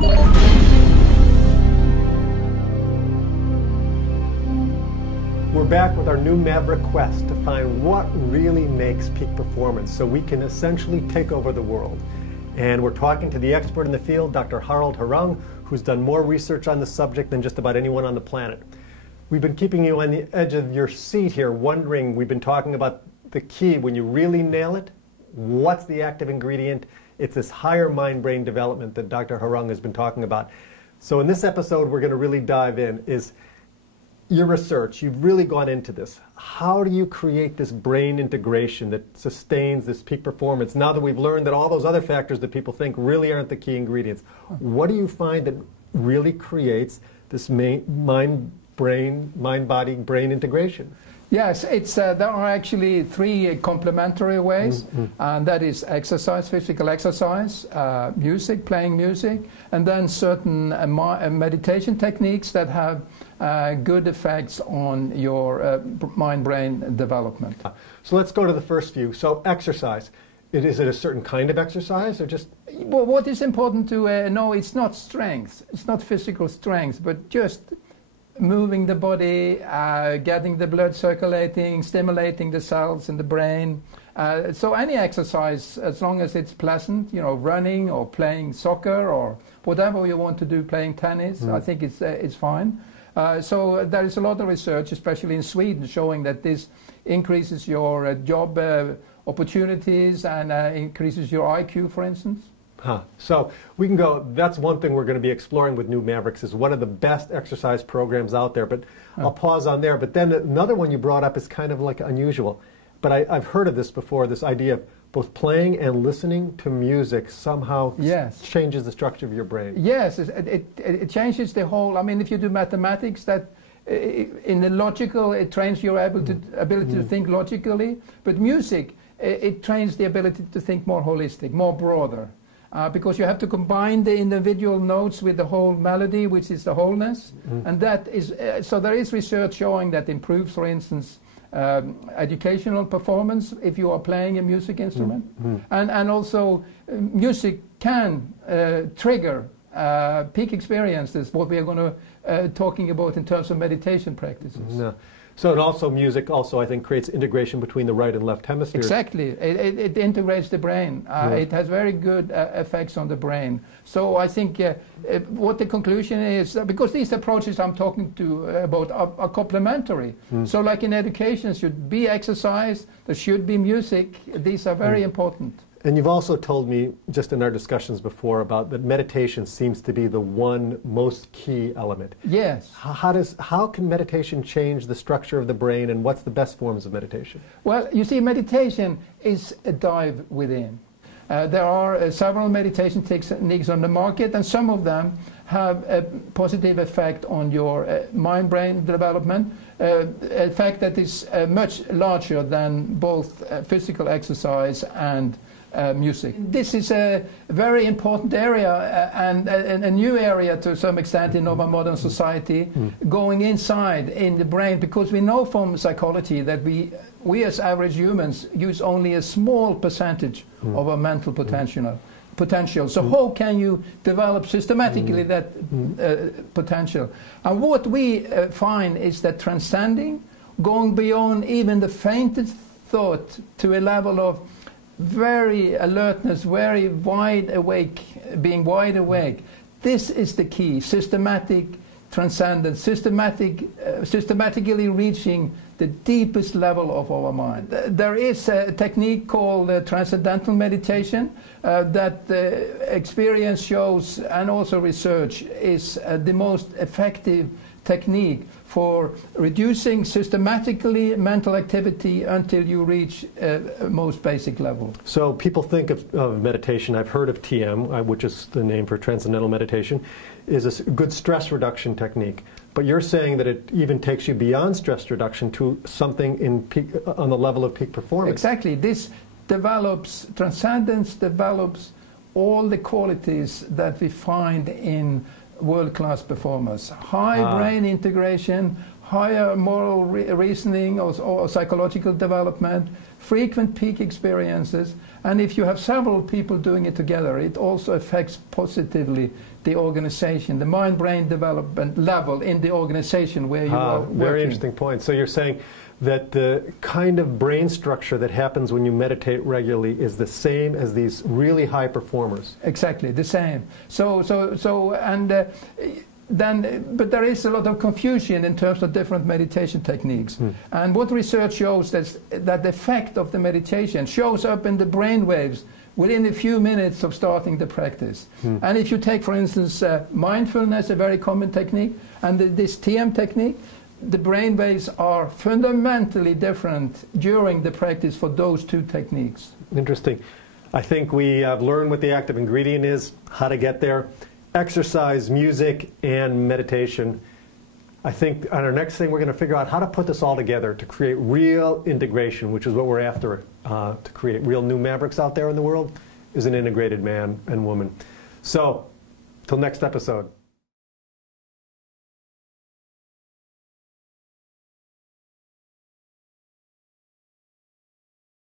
We're back with our new Maverick quest to find what really makes peak performance so we can essentially take over the world. And we're talking to the expert in the field, Dr. Harung, who's done more research on the subject than just about anyone on the planet. We've been keeping you on the edge of your seat here, wondering, we've been talking about the key. When you really nail it, what's the active ingredient? It's this higher mind-brain development that Dr. Harung has been talking about. So in this episode, we're going to really dive in, is your research. You've really gone into this. How do you create this brain integration that sustains this peak performance now that we've learned that all those other factors that people think really aren't the key ingredients? What do you find that really creates this mind-body-brain integration? Yes, there are actually three complementary ways, and that is exercise, physical exercise, music, playing music, and then certain meditation techniques that have good effects on your mind-brain development. So let's go to the first few. So exercise. Is it a certain kind of exercise or just? Well, what is important to know, it's not strength, it's not physical strength, but just moving the body, getting the blood circulating, stimulating the cells in the brain. So any exercise, as long as it's pleasant, you know, running or playing soccer or whatever you want to do, playing tennis, I think it's fine. So there is a lot of research, especially in Sweden, showing that this increases your job opportunities and increases your IQ, for instance. So we can go, that's one thing we're going to be exploring with New Mavericks, is one of the best exercise programs out there, but I'll pause on there. But then another one you brought up is kind of like unusual, but I've heard of this before, this idea of both playing and listening to music somehow changes the structure of your brain. Yes, it changes the whole, I mean, if you do mathematics, that in the logical, it trains your ability to think logically, but music, it trains the ability to think more holistic, more broader. Because you have to combine the individual notes with the whole melody, which is the wholeness. And that is, so there is research showing that improves, for instance, educational performance if you are playing a music instrument. And also music can trigger peak experiences, what we are going to talking about in terms of meditation practices. So and also music also, I think, creates integration between the right and left hemispheres. Exactly. It integrates the brain. It has very good effects on the brain. So I think what the conclusion is, because these approaches I'm talking about are complementary. So like in education, should be exercise, there should be music. These are very important. And you've also told me, just in our discussions before, about that meditation seems to be the one most key element. Yes. How can meditation change the structure of the brain, and what's the best forms of meditation? Well, you see, meditation is a dive within. There are several meditation techniques on the market, and some of them have a positive effect on your mind-brain development, a fact that is much larger than both physical exercise and music. This is a very important area and a new area to some extent in our modern society, going inside in the brain, because we know from psychology that we as average humans use only a small percentage of our mental potential. So how can you develop systematically that potential? And what we find is that transcending, going beyond even the faintest thought to a level of very alertness, very wide awake, being wide awake. This is the key, systematic transcendence, systematically reaching the deepest level of our mind. There is a technique called Transcendental Meditation that experience shows, and also research, is the most effective technique for reducing systematically mental activity until you reach most basic level. So people think of meditation, I've heard of TM, which is the name for Transcendental Meditation, is a good stress reduction technique. But you're saying that it even takes you beyond stress reduction to something in peak, on the level of peak performance. Exactly. This develops, transcendence develops all the qualities that we find in world-class performers. High brain integration, higher moral reasoning or psychological development, frequent peak experiences, and if you have several people doing it together, it also affects positively the organization, the mind-brain development level in the organization where you are working. Very interesting point. So you're saying that the kind of brain structure that happens when you meditate regularly is the same as these really high performers. Exactly, the same. But there is a lot of confusion in terms of different meditation techniques. And what research shows is that the effect of the meditation shows up in the brain waves within a few minutes of starting the practice. And if you take, for instance, mindfulness, a very common technique, and this TM technique, the brain waves are fundamentally different during the practice for those two techniques. Interesting. I think we have learned what the active ingredient is, how to get there. Exercise, music, and meditation. I think on our next thing we're going to figure out how to put this all together to create real integration, which is what we're after, to create real new Mavericks out there in the world, is an integrated man and woman. So, till next episode.